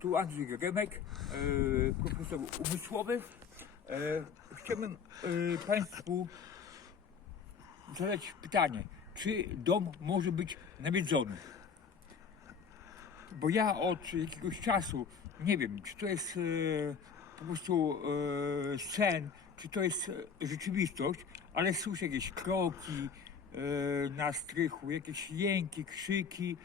Tu Andrzej Remek, e, profesor umysłowy. E, chciałbym e, Państwu zadać pytanie, czy dom może być nawiedzony? Bo ja od jakiegoś czasu nie wiem, czy to jest po prostu sen, czy to jest rzeczywistość, ale słyszę jakieś kroki na strychu, jakieś jęki, krzyki.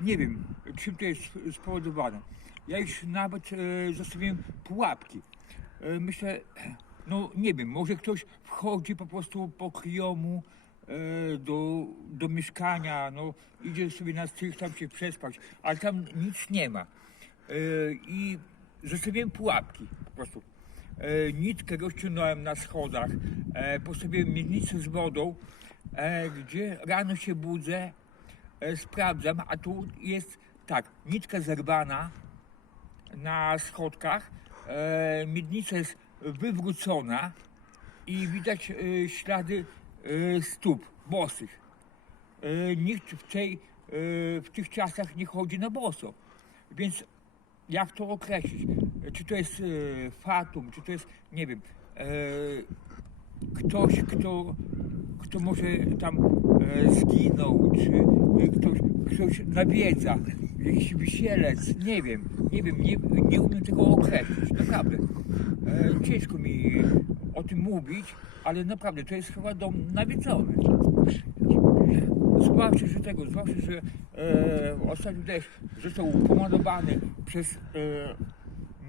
Nie wiem, czym to jest spowodowane. Ja już nawet e, zostawiłem pułapki. E, myślę, no nie wiem, może ktoś wchodzi po prostu po kryjomu e, do, do mieszkania, no idzie sobie na strych tam się przespać, ale tam nic nie ma. E, I zostawiłem pułapki po prostu. E, nitkę rozciągnąłem na schodach, e, postawiłem miednicę z wodą, e, gdzie rano się budzę, sprawdzam, a tu jest tak, nitka zerwana na schodkach, e, miednica jest wywrócona i widać e, ślady e, stóp bosych. E, nikt w, tej, e, w tych czasach nie chodzi na boso. Więc jak to określić? E, Czy to jest e, fatum, czy to jest, nie wiem, e, ktoś, kto, kto może tam e, zginął, czy e, ktoś, ktoś nawiedza, jakiś wisielec, nie wiem, nie wiem, nie, nie umiem tego określić, naprawdę. E, ciężko mi o tym mówić, ale naprawdę to jest chyba dom nawiedzony. Zwłaszcza, że tego, zwłaszcza, że e, ostatnio też został pomalowany przez e,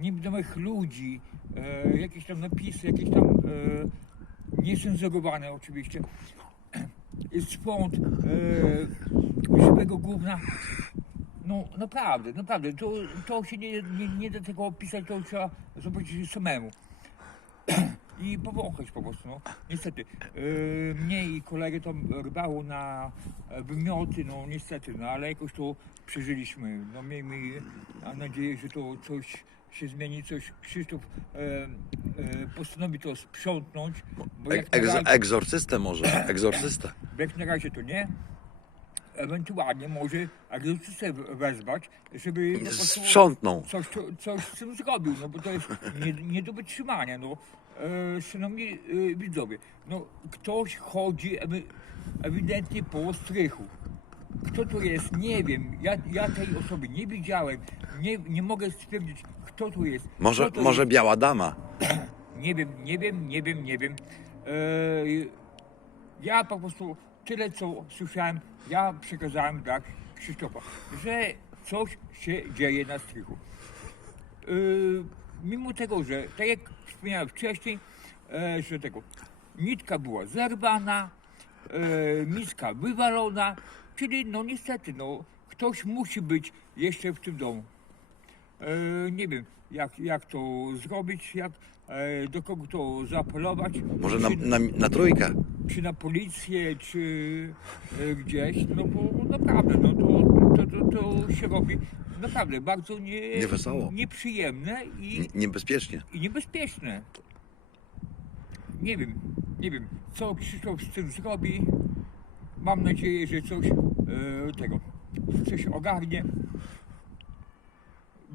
niewidomych ludzi, e, jakieś tam napisy, jakieś tam e, niecenzurowane oczywiście. Font e, żywego gówna. No naprawdę, naprawdę, to, to się nie, nie, nie da tego opisać, to trzeba zobaczyć samemu. I powąchać po prostu, no. Niestety. Yy, mnie i kolegę tam rwało na e, wymioty, no niestety, no ale jakoś to przeżyliśmy. No miejmy nadzieję, że to coś się zmieni, coś Krzysztof e, e, postanowi to sprzątnąć, bo jak na, Egzo, razie, egzorcystę może, egzorcystę. jak na razie to nie. Ewentualnie może egzorcystę wezwać, żeby po prostu Sprzątną. coś, coś z tym zrobił, no bo to jest nie, nie do wytrzymania, no. E, szanowni e, widzowie, no ktoś chodzi ewi, ewidentnie po strychu. Kto to jest, nie wiem, ja, ja tej osoby nie widziałem, nie, nie mogę stwierdzić, kto to jest. Może, kto to może jest. biała dama. Nie wiem, nie wiem, nie wiem, nie wiem. E, ja po prostu tyle, co słyszałem, ja przekazałem dla Krzysztofa, że coś się dzieje na strychu. E, mimo tego, że tak jak wspomniałem wcześniej, e, że tego nitka była zerwana, e, miska wywalona, czyli no niestety, no ktoś musi być jeszcze w tym domu. E, nie wiem, jak, jak to zrobić, jak, e, do kogo to zaapelować. Może na, na, na trójkę. czy na policję, czy e, gdzieś, no bo naprawdę, no to, to, to, to się robi naprawdę bardzo nie, Niewesoło. nieprzyjemne i, Niebezpiecznie. i niebezpieczne. Nie wiem, nie wiem, co Krzysztof z tym zrobi. Mam nadzieję, że coś e, tego, coś ogarnie.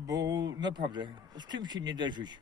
Bo naprawdę, z tym się nie da żyć.